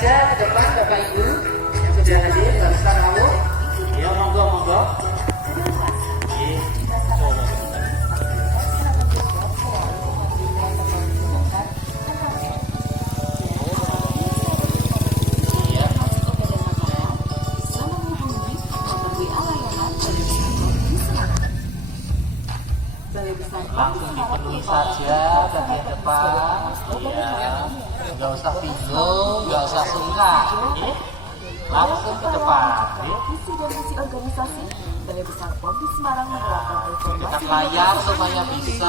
saja ke depan Bapak Ibu yang sudah hadir, barusan kamu. Ya, monggo monggo. Langsung dipenuhi saja bagian depan, ya. Nggak usah bingung, nggak usah sungkan, ya. Langsung ke depan, ya. Visi dan misi organisasi Balai Besar POM di Semarang menerapkan reformasi Dekat layar semuanya bisa.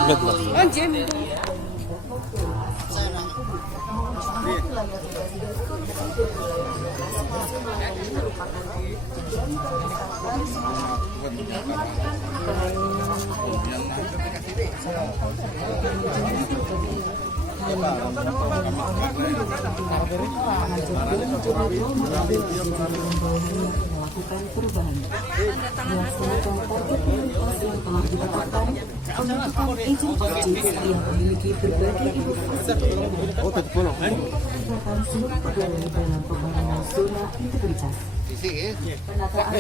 melakukan perubahan, melaksanakan target prioritas yang telah ditetapkan, pembentukan agent purchase yang memiliki berbagai inovasi, peningkatan seluruh pegawai dalam pembangunan zona integritas. Penataan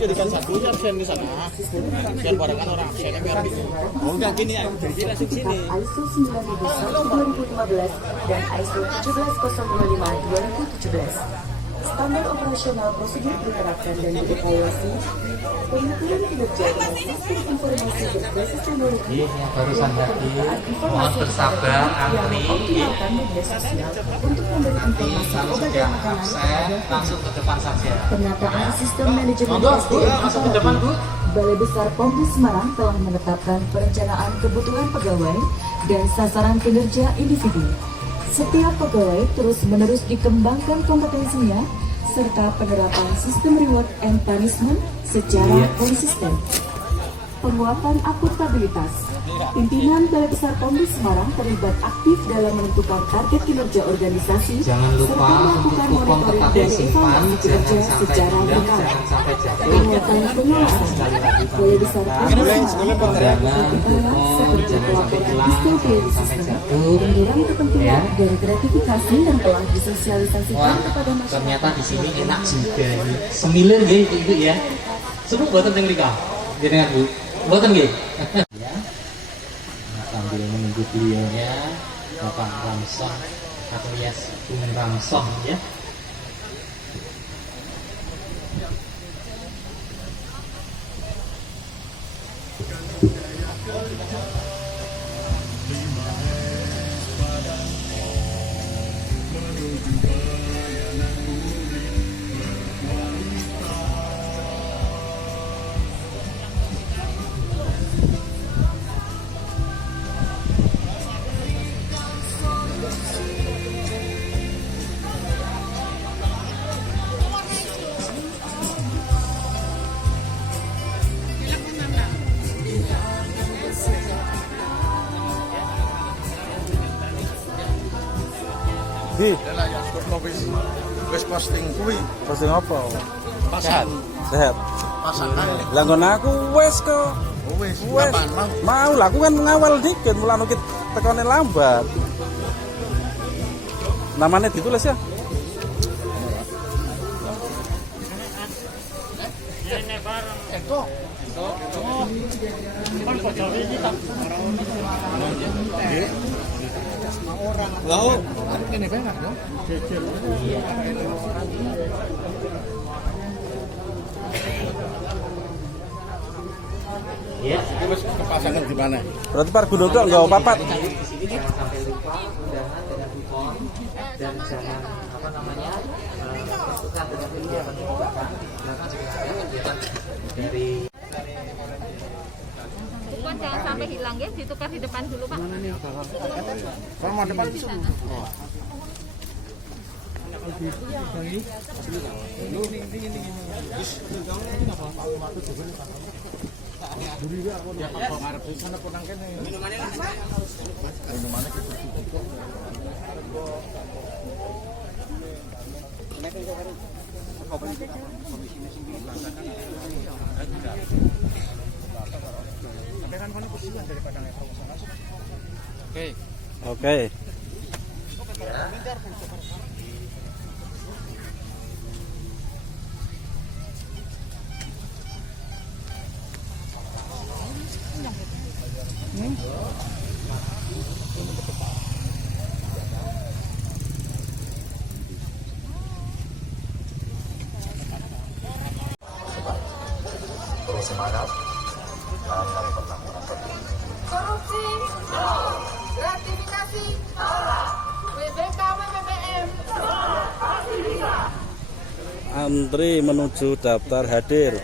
jadikan satunya absen di sana biar barengan orang absennya biar bingung. Udah gini ya, jadi sini ISO 9001:2015 dan ISO 17025:2017. Standar operasional prosedur diterapkan dan dievaluasi. Pengukuran kinerja dengan sistem informasi berbasis teknologi Yang barusan hadir, mohon bersabar, antri. optimalkan media sosial untuk memberi informasi Kalau obat sudah dan makanan absen, langsung ke depan saja. Penataan sistem manajemen Monggo, Bu, SDM langsung ke depan, Bu. Balai Besar POM di Semarang telah menetapkan perencanaan kebutuhan pegawai dan sasaran kinerja individu. Setiap pegawai terus-menerus dikembangkan kompetensinya serta penerapan sistem reward and punishment secara konsisten. Penguatan akuntabilitas. Pimpinan Balai Besar POM di Semarang terlibat aktif dalam menentukan target kinerja organisasi Jangan lupa serta untuk melakukan kupon monitoring tetap dan disimpan, evaluasi jangan kinerja sampai secara hilang, berkala. jangan sampai jatuh. Penguatan pengawasan. Sekali lagi Balai Besar POM di Semarang jangan kupon, seperti jangan sampai pelaporan hilang, digital jangan payment sampai system, jatuh. penggiraan Ya. kepentingan dan gratifikasi yang telah disosialisasikan Wah, kepada masyarakat. ternyata di sini enak juga. Semilir nggih Ibu ya. Seru mboten teng mrika. Jenengan Bu. Mboten nggih. Ya. Nah, sambil menunggu beliaunya Bapak Ramson alias Bung Ramson ya. Di, lah ya wis posting kuwi posting apa? pasan Sehat. pasangan Lah nggon aku wes kok. wis Wes. kapan Mau lah aku kan ngawal dikit mulane kita tekone lambat. Namanya ditulis ya? Eko kan bocor ini tak orang lalu ini banyak dong Ya. itu wis kepasangan di mana Berarti Pak Gunung kok enggak papat. Di sini jangan sampai lupa undangan dengan kupon dan jangan apa namanya tentukan dengan kegiatan yang dibutuhkan. Belakang juga ada kegiatan dari Kupon jangan sampai hilang ya, ditukar di depan dulu Pak. sama depan itu Oke. ya. Terus semangat. Korupsi, gratifikasi, BPK, BBM. Antri menuju daftar hadir.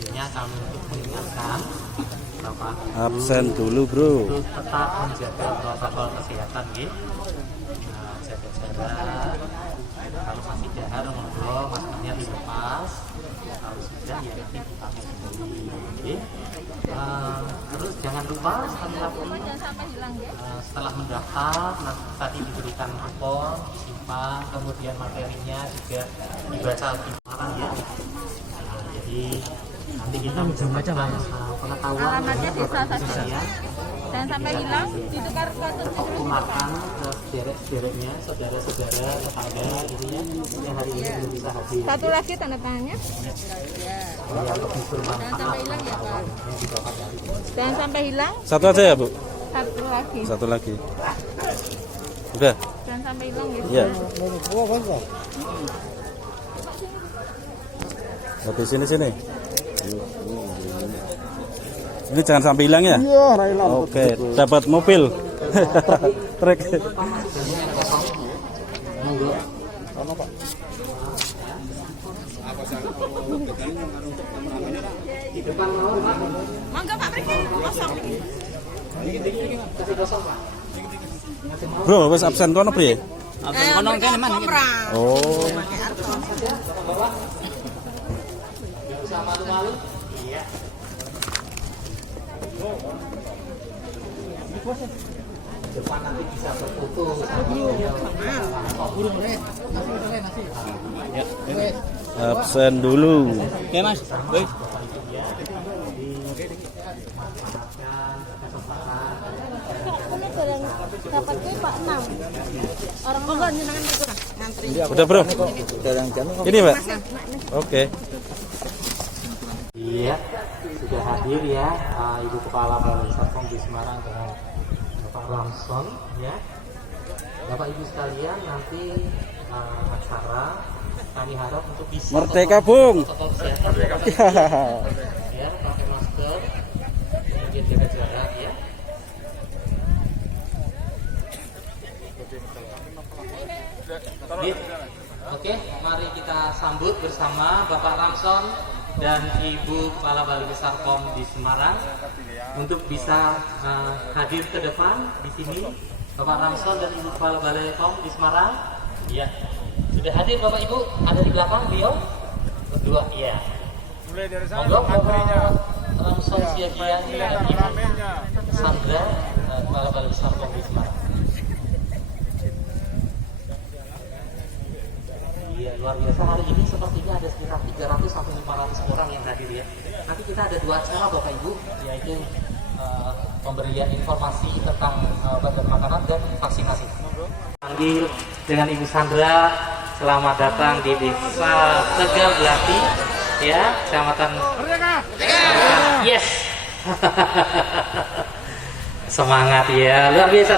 Intinya kami untuk mengingatkan Bapak Absen dulu bro. untuk tetap menjaga protokol kesehatan gitu. Jaga jarak. Kalau masih dahar ngobrol, maskernya dilepas. Kalau sudah ya dipakai kembali. Terus jangan lupa setelah Jangan sampai hilang ya. setelah mendaftar tadi diberikan kupon, disimpan, kemudian materinya juga dibaca lebih parah ya. Jadi nanti kita mendapatkan pengetahuan Alamatnya desa Bapak Ibu saja. sekalian. Jangan sampai hilang, ditukar kartunya. Waktu makan ke sederek-sedereknya, saudara-saudara, tetangga gitu ya, yang hari ini belum bisa hadir. Satu lagi tanda tangannya. Yang lebih bermanfaat pengetahuan yang didapat dari Jangan sampai hilang, Satu aja ya bu? satu lagi. Satu lagi. Udah? Jangan sampai hilang ya. Iya. Oke sini. Ini jangan sampai hilang ya? Iya, oke, dapat mobil. Trek. Mangga Pak pergi kosong. Bro, wes absen kono priye? Kono kene mana? Oh. depan nanti bisa berfoto. Absen dulu. Oke Mas. Baik. Dapat ke Pak 6. Orang enggak nyenangan itu kan ngantri. Udah bro. Ini mbak. Oke. Iya, sudah hadir ya Ibu Kepala Balai Satpam di Semarang dengan Bapak Ramson ya. Bapak Ibu sekalian nanti acara kami harap untuk bisa Merdeka Bung. protokol kesehatan ya, pakai masker, kemudian jaga jarak ya. Oke, mari kita sambut bersama Bapak Ramson dan Ibu Kepala Balai Besar POM di Semarang untuk bisa hadir ke depan di sini. Bapak Ramson dan Ibu Kepala Balai POM di Semarang. Iya. Sudah hadir Bapak Ibu? Ada di belakang beliau? Berdua, iya. Monggo Bapak Ramson Siagian dan Ibu Sandra, Kepala Balai Besar POM di Semarang. Iya, luar biasa. Hari ini sepertinya ada sekitar 300 sampai 500 orang yang hadir ya. Nanti kita ada 2 acara Bapak Ibu, yaitu pemberian informasi tentang badan makanan dan vaksinasi. Panggil dengan Ibu Sandra, selamat datang di Desa Tegalblati, ya, Kecamatan. Yes. Semangat ya, luar biasa.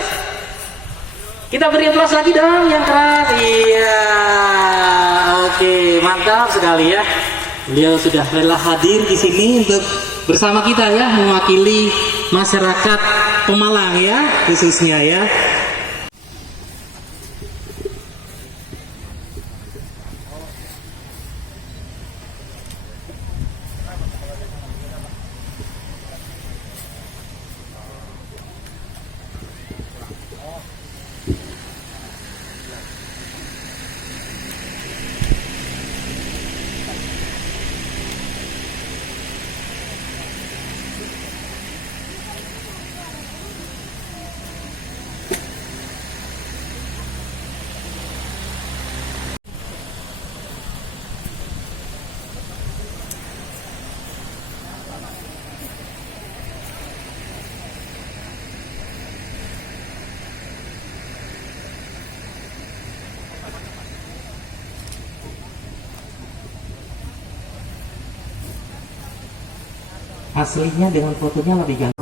Kita beri aplaus lagi dong yang keras. Iya. Oke, mantap sekali ya. Beliau sudah rela hadir di sini untuk bersama kita ya, mewakili masyarakat Pemalang ya, khususnya ya. aslinya dengan fotonya lebih ganteng.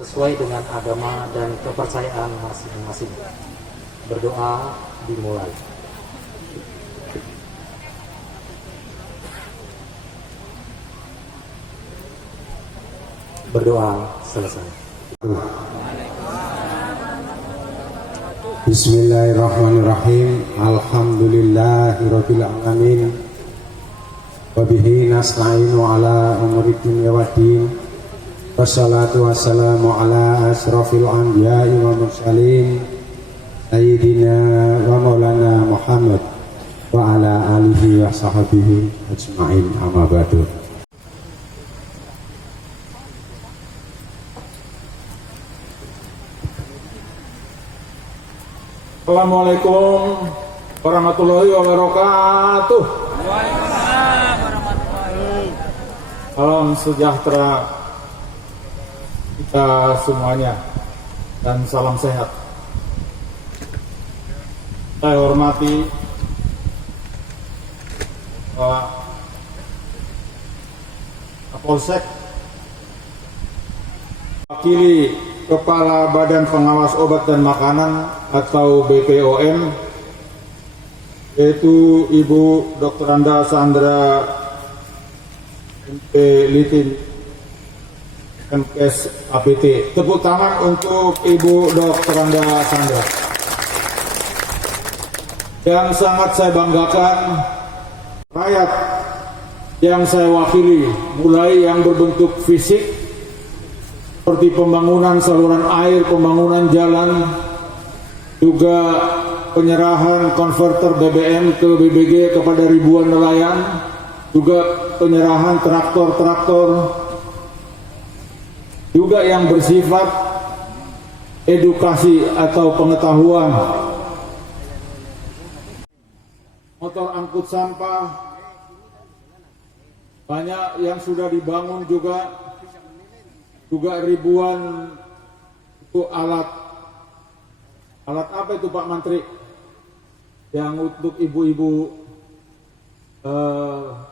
Sesuai dengan agama dan kepercayaan masing-masing. Berdoa dimulai. Berdoa selesai. Bismillahirrahmanirrahim. Alhamdulillahirabbil alamin. Wa bihi nasta'inu ala umuri dunya waddin. Wassalatu wassalamu ala asrafil anbiya'i wa mursalin sayyidina wa maulana Muhammad wa ala alihi wa sahbihi ajma'in, amma ba'du. Assalamualaikum warahmatullahi wabarakatuh. Waalaikumsalam warahmatullahi. Salam sejahtera kita semuanya dan salam sehat. Saya hormati Pak Kapolsek, wakili Kepala Badan Pengawas Obat dan Makanan atau BPOM, yaitu Ibu Dr. Anda Sandra MP Litin MKes APT. Tepuk tangan untuk Ibu Dr. Anda Sandra. Yang sangat saya banggakan, rakyat yang saya wakili, mulai yang berbentuk fisik seperti pembangunan saluran air, pembangunan jalan, juga penyerahan konverter BBM ke BBG kepada ribuan nelayan, juga penyerahan traktor-traktor, juga yang bersifat edukasi atau pengetahuan, motor angkut sampah, banyak yang sudah dibangun juga ribuan itu alat apa itu Pak Menteri yang untuk ibu-ibu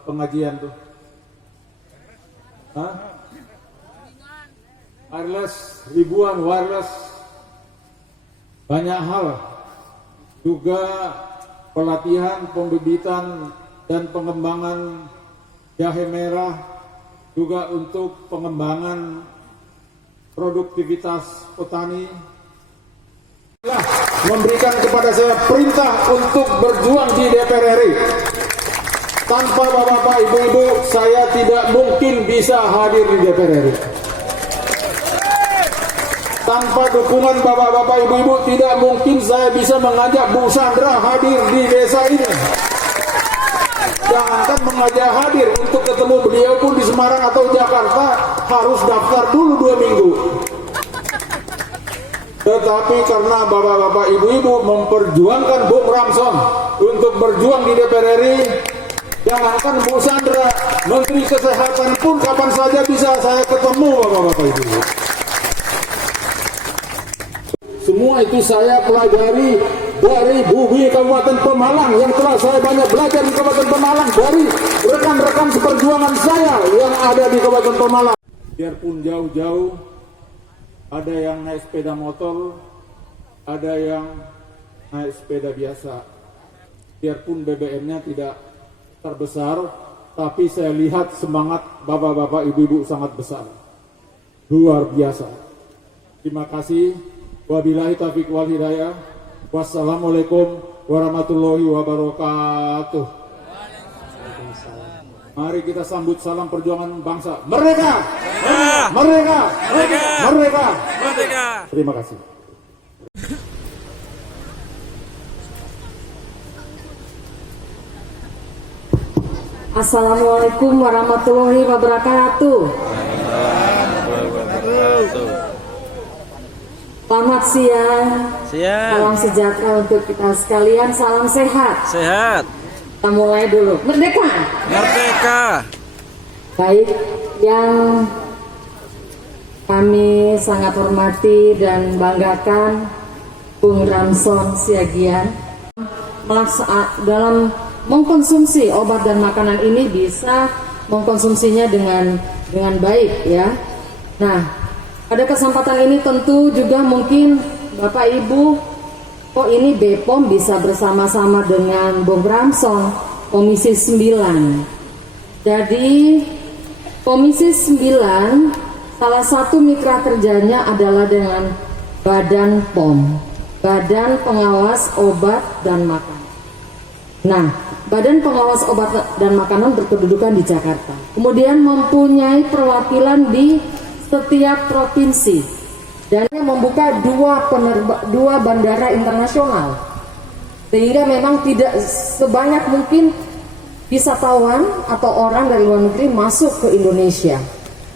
pengajian tuh? Wireless, ribuan wireless, banyak hal, juga pelatihan, pembibitan dan pengembangan jahe merah, juga untuk pengembangan produktivitas petani. Memberikan kepada saya perintah untuk berjuang di DPR RI. Tanpa bapak-bapak, ibu-ibu, saya tidak mungkin bisa hadir di DPR RI. Tanpa dukungan bapak-bapak, ibu-ibu, tidak mungkin saya bisa mengajak Bu Sandra hadir di desa ini. Jangankan mengajak hadir, untuk ketemu beliau pun di Semarang atau Jakarta harus daftar dulu 2 minggu. Tetapi karena bapak-bapak ibu-ibu memperjuangkan Bung Ramson untuk berjuang di DPR RI, jangankan Bu Sandra, Menteri Kesehatan pun kapan saja bisa saya ketemu bapak-bapak ibu-ibu. Semua itu saya pelajari dari Bumi Kabupaten Pemalang, yang telah saya banyak belajar di Kabupaten Pemalang dari rekan-rekan seperjuangan saya yang ada di Kabupaten Pemalang. Biarpun jauh-jauh, ada yang naik sepeda motor, ada yang naik sepeda biasa. Biarpun BBM-nya tidak terbesar, tapi saya lihat semangat bapak-bapak ibu-ibu sangat besar. Luar biasa. Terima kasih. Wabillahi taufiq wal hidayah. Wassalamualaikum warahmatullahi wabarakatuh. Mari kita sambut salam perjuangan bangsa. Merdeka! Merdeka! Merdeka! Merdeka! Merdeka! Terima kasih. Assalamualaikum warahmatullahi wabarakatuh. Selamat siang. Salam sejahtera untuk kita sekalian. Salam sehat. Sehat. Kita mulai dulu. Merdeka. Merdeka. Baik, yang kami sangat hormati dan banggakan Bung Ramson Siagian dalam mengkonsumsi obat dan makanan ini bisa mengkonsumsinya dengan baik ya. Nah, pada kesempatan ini tentu juga mungkin Bapak Ibu, kok ini BPOM bisa bersama-sama dengan Bung Ramson, Komisi 9. Jadi Komisi 9 salah satu mitra kerjanya adalah dengan Badan POM, Badan Pengawas Obat dan Makanan. Nah, Badan Pengawas Obat dan Makanan berkedudukan di Jakarta. Kemudian mempunyai perwakilan di setiap provinsi dan membuka dua bandara internasional, sehingga memang tidak sebanyak mungkin wisatawan atau orang dari luar negeri masuk ke Indonesia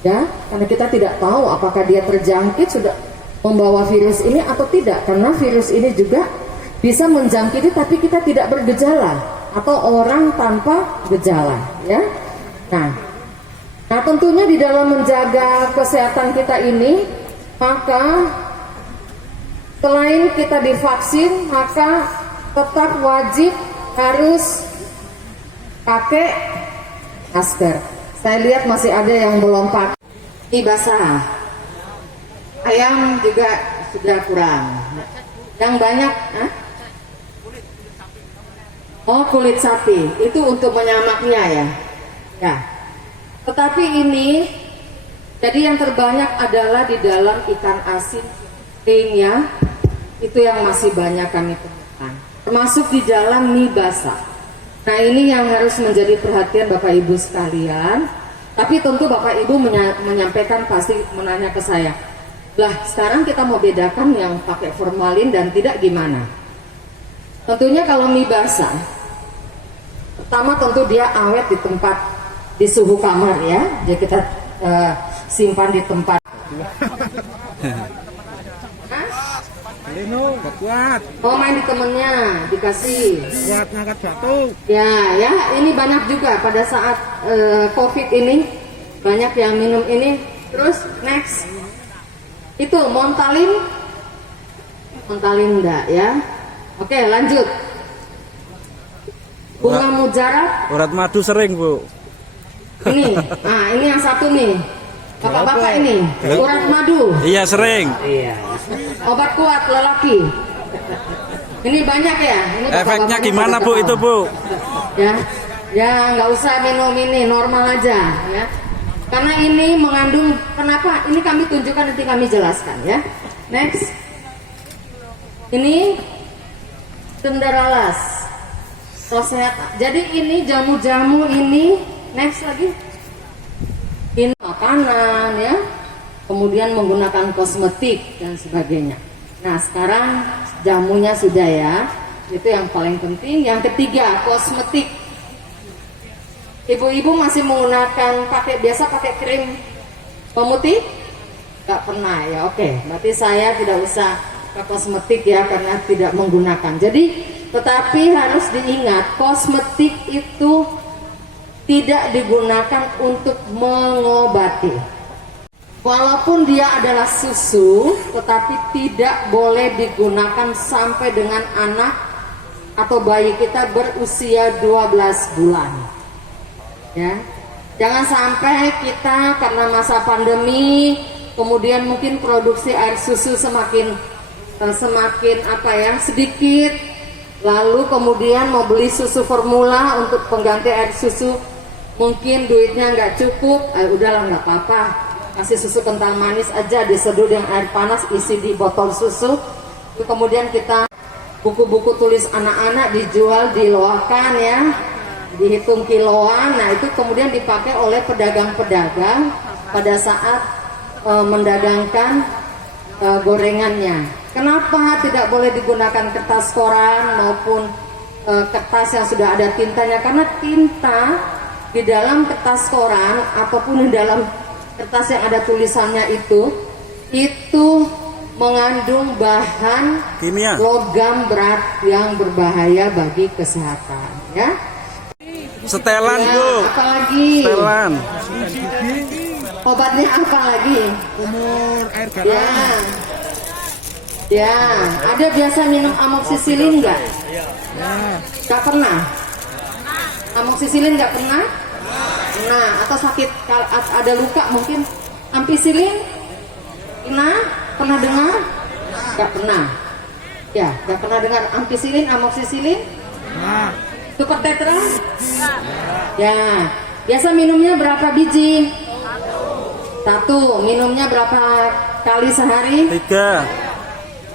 ya, karena kita tidak tahu apakah dia terjangkit sudah membawa virus ini atau tidak, karena virus ini juga bisa menjangkiti tapi kita tidak bergejala atau orang tanpa gejala ya. Nah, tentunya di dalam menjaga kesehatan kita ini, maka selain kita divaksin, maka tetap wajib harus pakai masker. Saya lihat masih ada yang belum pakai. Ini basah. Ayam juga sudah kurang. Yang banyak, oh kulit sapi, itu untuk menyamaknya ya. Ya. Tetapi ini, jadi yang terbanyak adalah di dalam ikan asin kering ya, itu yang masih banyak kami temukan. Termasuk di dalam mie basah. Nah ini yang harus menjadi perhatian Bapak Ibu sekalian. Tapi tentu Bapak Ibu menyampaikan pasti menanya ke saya, lah sekarang kita mau bedakan yang pakai formalin dan tidak gimana? Tentunya kalau mie basah, pertama tentu dia awet di suhu kamar ya, jadi kita simpan di tempat. Oh main di temennya, dikasih. Buat ngangkat batu. Ya, ini banyak juga pada saat COVID ini, banyak yang minum ini. Terus next, itu Montalin enggak ya? Oke lanjut. Bunga mujarab. Urat madu sering Bu. Ini, nah ini yang satu nih, bapak-bapak ini, urat madu. Iya sering. Iya. Obat kuat lelaki. Ini banyak ya. Ini Efeknya bapak-bapak gimana Bu itu Bu? Ya nggak usah minum ini, normal aja ya. Karena ini mengandung, kenapa? Ini kami tunjukkan nanti kami jelaskan ya. Next, ini cenderalas. Jadi ini jamu-jamu ini. Next lagi, ini makanan ya, kemudian menggunakan kosmetik dan sebagainya. Nah sekarang jamunya sudah ya, itu yang paling penting. Yang ketiga, kosmetik. Ibu-ibu masih menggunakan biasa pakai krim pemutih? Gak pernah ya, oke. Berarti saya tidak usah ke kosmetik ya, karena tidak menggunakan. Jadi, tetapi harus diingat, kosmetik itu tidak digunakan untuk mengobati. Walaupun dia adalah susu, tetapi tidak boleh digunakan sampai dengan anak atau bayi kita berusia 12 bulan. Ya. Jangan sampai kita karena masa pandemi, kemudian mungkin produksi air susu semakin sedikit, lalu kemudian mau beli susu formula untuk pengganti air susu, mungkin duitnya nggak cukup, udahlah nggak apa-apa, kasih susu kental manis aja, diseduh dengan air panas, isi di botol susu. Kemudian kita buku-buku tulis anak-anak dijual di loakan ya, dihitung kiloan. Nah itu kemudian dipakai oleh pedagang-pedagang pada saat mendagangkan gorengannya. Kenapa tidak boleh digunakan kertas koran maupun kertas yang sudah ada tintanya? Karena tinta di dalam kertas koran apapun di dalam kertas yang ada tulisannya itu mengandung bahan Kimia. logam berat yang berbahaya bagi kesehatan, ya. Setelan, Ya, Bu. apalagi Setelan. obatnya apa lagi? Ya, ya. Ada biasa minum amoksisilin nggak? Nggak pernah. Amoksisilin nggak pernah? Nah, atau sakit ada luka mungkin ampicillin? Pernah dengar? Nggak pernah. Ya, nggak pernah dengar ampicillin, amoksisilin? Super tetra? Ya, biasa minumnya berapa biji? 1. Minumnya berapa kali sehari? 3.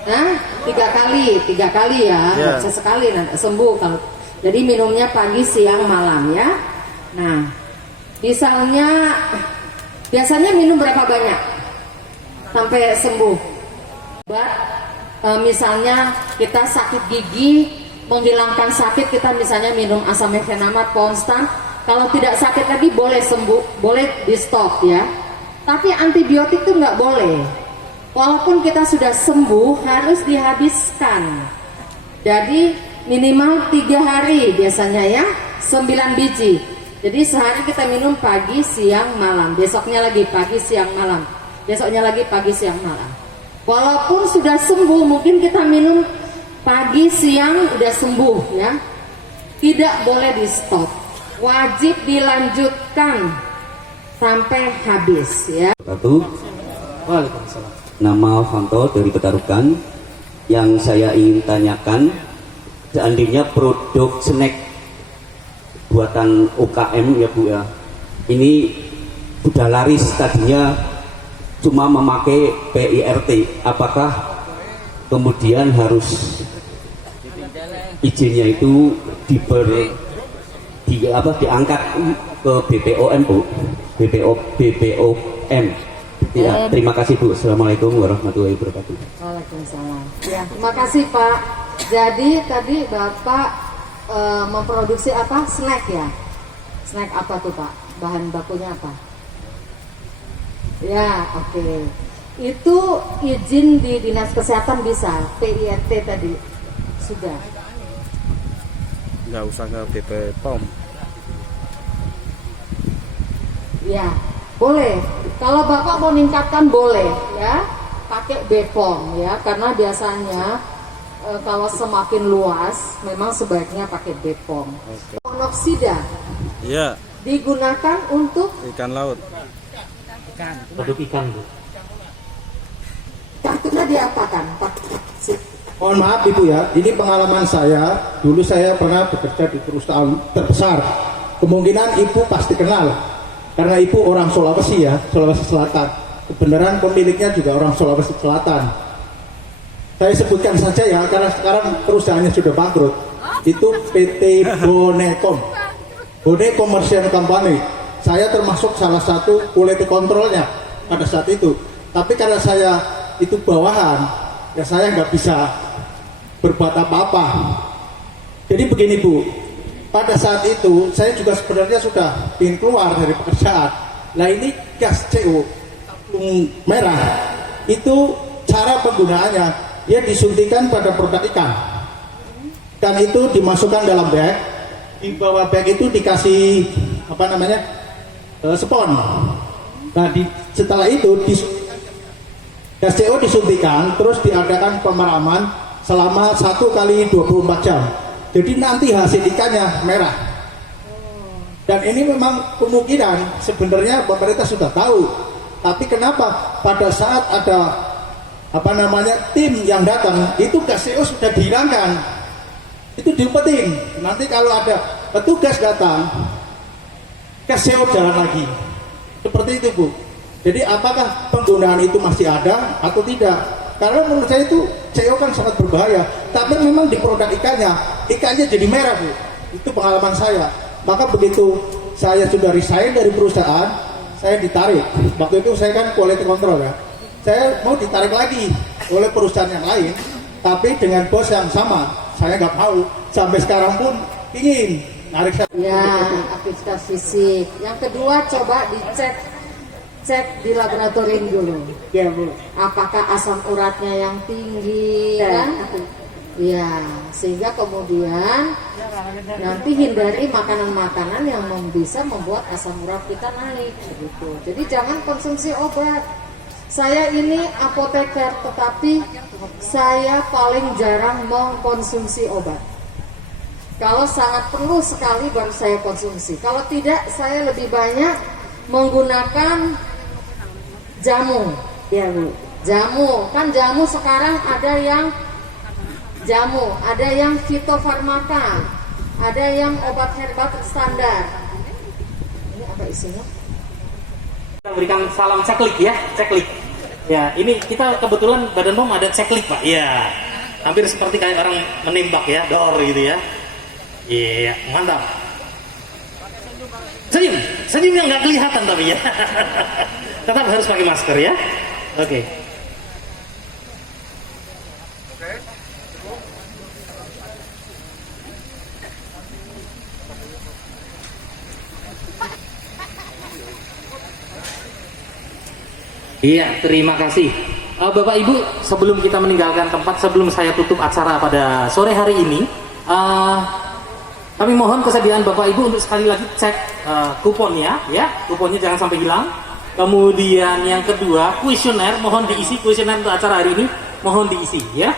Nah, 3 kali ya, Ya. bisa sekali nanti sembuh kalau. Jadi minumnya pagi, siang, malam ya. Nah, biasanya minum berapa banyak sampai sembuh? Misalnya kita sakit gigi, menghilangkan sakit kita misalnya minum asam mefenamat konstan. Kalau tidak sakit lagi boleh sembuh, boleh di stop ya. Tapi antibiotik itu nggak boleh. Walaupun kita sudah sembuh harus dihabiskan. Jadi minimal 3 hari biasanya ya, 9 biji. Jadi sehari kita minum pagi, siang, malam. Besoknya lagi pagi, siang, malam. Besoknya lagi pagi, siang, malam. Walaupun sudah sembuh mungkin kita minum pagi, siang udah sembuh ya. Tidak boleh di stop. Wajib dilanjutkan sampai habis ya. Waalaikumsalam. Nama Fanto dari Petarukan. Yang saya ingin tanyakan, seandainya produk snack buatan UKM ya Bu ya, ini sudah laris, tadinya cuma memakai PIRT, apakah kemudian harus izinnya itu diangkat ke BPOM Bu, BPOM. Ya, terima kasih Bu. Assalamualaikum warahmatullahi wabarakatuh. Waalaikumsalam. Ya, terima kasih Pak. Jadi tadi Bapak memproduksi apa? Snack ya? Snack apa tuh Pak? Bahan bakunya apa? Ya, oke. Itu izin di Dinas Kesehatan bisa, PIRT tadi sudah. Nggak usah ke BPOM. Ya, boleh. Kalau Bapak mau meningkatkan boleh ya, pakai BPOM ya, karena biasanya kalau semakin luas memang sebaiknya pakai BPOM. Monoksida Iya, digunakan untuk ikan laut. Produk ikan, Bu. kartunya diapakan Pak? Mohon maaf Ibu ya, ini pengalaman saya. Dulu saya pernah bekerja di perusahaan terbesar. Kemungkinan Ibu pasti kenal, karena Ibu orang Sulawesi ya, Sulawesi Selatan. Kebenaran pemiliknya juga orang Sulawesi Selatan. Saya sebutkan saja ya, karena sekarang perusahaannya sudah bangkrut. Itu PT Bonekom, Bone Commercial Company. Saya termasuk salah satu quality controlnya pada saat itu. Tapi karena saya itu bawahan, ya saya nggak bisa berbuat apa-apa. Jadi begini Bu, pada saat itu saya juga sebenarnya sudah ingin keluar dari pekerjaan. Nah ini gas CO tabung merah itu cara penggunaannya, dia disuntikan pada produk ikan, dan itu dimasukkan dalam bag. Di bawah bag itu dikasih spon. Nah setelah itu gas CO disuntikan, terus diadakan pemeraman selama 1 kali 24 jam. Jadi nanti hasil ikannya merah. Dan ini memang kemungkinan sebenarnya pemerintah sudah tahu. Tapi kenapa pada saat ada tim yang datang, itu gas CO sudah dihilangkan. Itu diumpetin. Nanti kalau ada petugas datang, gas CO jalan lagi. Seperti itu Bu. Jadi apakah penggunaan itu masih ada atau tidak? Karena menurut saya itu CO kan sangat berbahaya. Tapi memang di produk ikannya jadi merah Bu. Itu pengalaman saya. Maka begitu saya sudah resign dari perusahaan, saya ditarik. Waktu itu saya kan quality control ya. Saya mau ditarik lagi oleh perusahaan yang lain, tapi dengan bos yang sama. Saya nggak mau. Sampai sekarang pun ingin Ya, aktivitas fisik. Yang kedua, coba cek di laboratorium dulu. Ya Bu. Apakah asam uratnya yang tinggi, kan? Ya, sehingga kemudian nanti hindari makanan-makanan yang bisa membuat asam urat kita naik, gitu. Jadi jangan konsumsi obat. Saya ini apoteker, tetapi saya paling jarang mengkonsumsi obat. Kalau sangat perlu sekali baru saya konsumsi. Kalau tidak, saya lebih banyak menggunakan jamu. Ya Bu. Jamu, kan jamu sekarang ada yang jamu, ada yang fitofarmaka, ada yang obat herbal standar. Ini apa isinya? Kita berikan salam ceklik ya, ceklik. Ya, ini kita kebetulan Badan POM ada ceklik Pak. Ya, hampir seperti kayak orang menembak ya, dor gitu ya. Iya, mantap. Senyum yang nggak kelihatan tapi ya. Tetap harus pakai masker ya. Oke. Iya, terima kasih. Bapak Ibu, sebelum kita meninggalkan tempat, sebelum saya tutup acara pada sore hari ini, kami mohon kesediaan Bapak Ibu untuk sekali lagi cek kuponnya, ya, kuponnya jangan sampai hilang. Kemudian yang kedua, kuesioner, mohon diisi kuesioner untuk acara hari ini, mohon diisi, ya,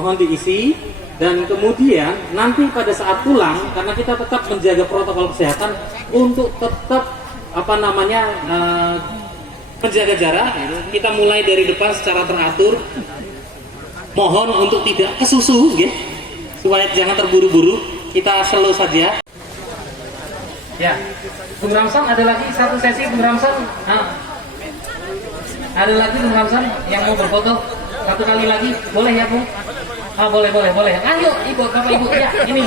mohon diisi. Dan kemudian nanti pada saat pulang, karena kita tetap menjaga protokol kesehatan untuk tetap menjaga jarak, kita mulai dari depan secara teratur. Mohon untuk tidak kesusu, ya, supaya jangan terburu-buru. Kita slow saja. Ya, Bung Ramsan, ada lagi satu sesi Bung Ramsan. Ada lagi Bung Ramsan yang mau berfoto satu kali lagi, boleh ya Bung? Boleh. Ayo Ibu, Bapak Ibu, ya, ini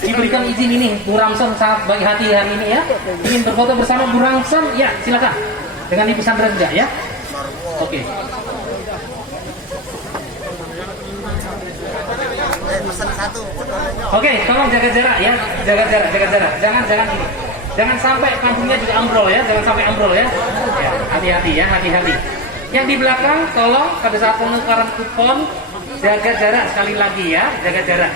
diberikan izin ini Bung Ramsan sangat baik hati hari ini ya. Ingin berfoto bersama Bung Ramsan, ya silakan. Dengan Ibu Sandra juga ya. Oke. Oke, tolong jaga jarak ya. Jaga jarak. Jangan sampai panggungnya juga ambrol ya. Jangan sampai ambrol ya. Ya, hati-hati ya, hati-hati. Yang di belakang tolong pada saat penukaran kupon jaga jarak sekali lagi ya, jaga jarak.